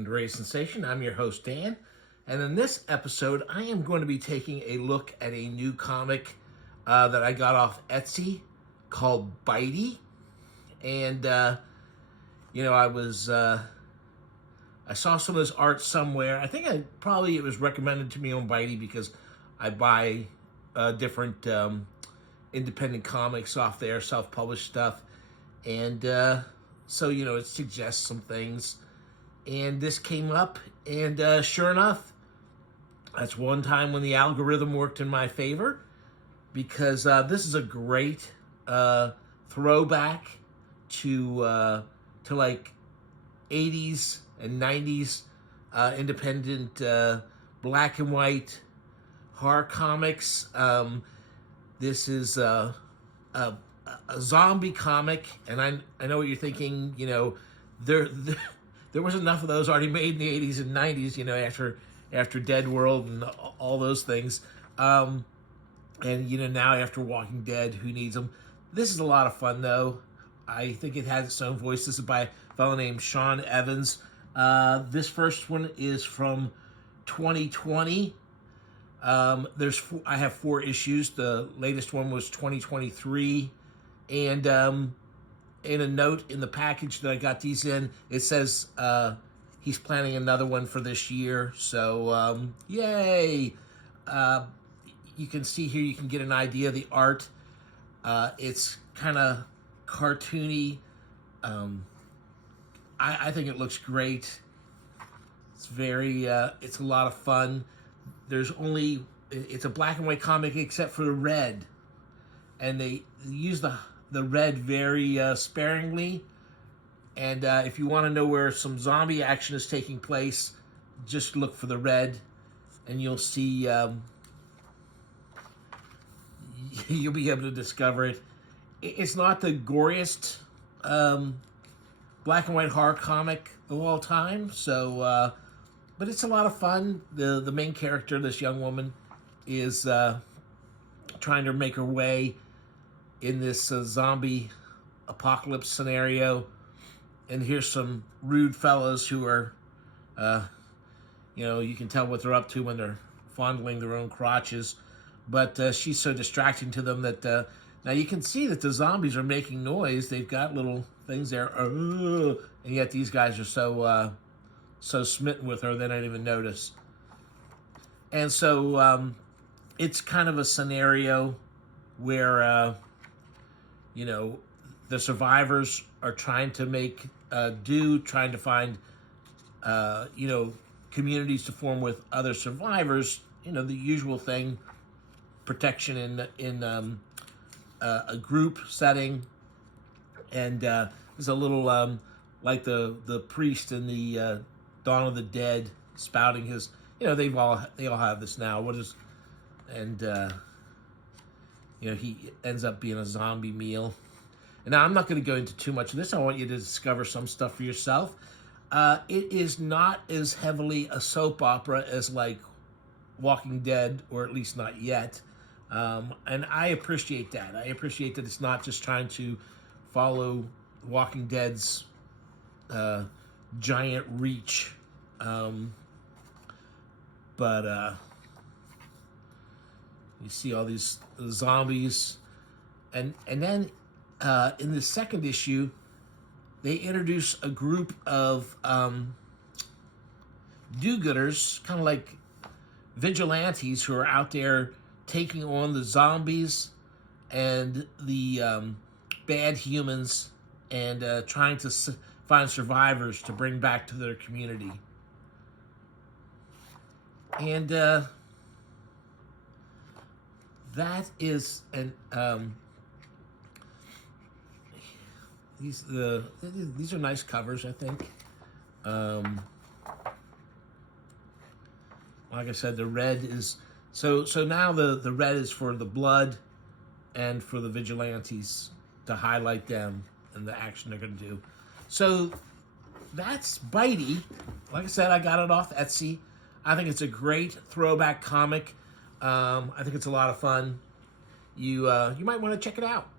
welcome to Raise Sensation. I'm your host, Dan. And in this episode, I am going to be taking a look at a new comic that I got off Etsy called BITEY. And, I saw some of this art somewhere. I think it was recommended to me on BITEY because I buy different independent comics off there, self-published stuff. And so, it suggests some things. And this came up, and sure enough, that's one time when the algorithm worked in my favor, because this is a great throwback to like 80s and 90s independent black and white horror comics. This is a zombie comic, and I know what you're thinking. There was enough of those already made in the 80s and 90s, after Dead World and all those things. And, now after Walking Dead, who needs them? This is a lot of fun, though. I think it has its own voice. This is by a fellow named Shaun Evans. This first one is from 2020. I have 4 issues. The latest one was 2023. And in a note in the package that I got these in, it says he's planning another one for this year. So, yay! You can see here, you can get an idea of the art. It's kind of cartoony. I think it looks great. It's it's a lot of fun. It's a black and white comic except for the red. And they use the red very sparingly. And if you want to know where some zombie action is taking place, just look for the red, and you'll see, you'll be able to discover it. It's not the goriest black and white horror comic of all time, so, but it's a lot of fun. The main character, this young woman, is trying to make her way in this zombie apocalypse scenario. And here's some rude fellas who are, you can tell what they're up to when they're fondling their own crotches. But she's so distracting to them that, now you can see that the zombies are making noise. They've got little things there, and yet these guys are so smitten with her, they don't even notice. And so it's kind of a scenario where, the survivors are trying to make trying to find, communities to form with other survivors. The usual thing, protection in a group setting. And there's a little, like the priest in the Dawn of the Dead spouting his, they all have this now. He ends up being a zombie meal. And now I'm not going to go into too much of this. I want you to discover some stuff for yourself. It is not as heavily a soap opera as like Walking Dead, or at least not yet. And I appreciate that. I appreciate that it's not just trying to follow Walking Dead's giant reach. But you see all these zombies. And then in the second issue, they introduce a group of do-gooders, kind of like vigilantes, who are out there taking on the zombies and the bad humans, and trying to find survivors to bring back to their community. And that is these are nice covers, I think. Like I said, the red is so now the red is for the blood and for the vigilantes, to highlight them and the action they're going to do. So that's BITEY. Like I said, I got it off Etsy. I think it's a great throwback comic. I think it's a lot of fun. You might want to check it out.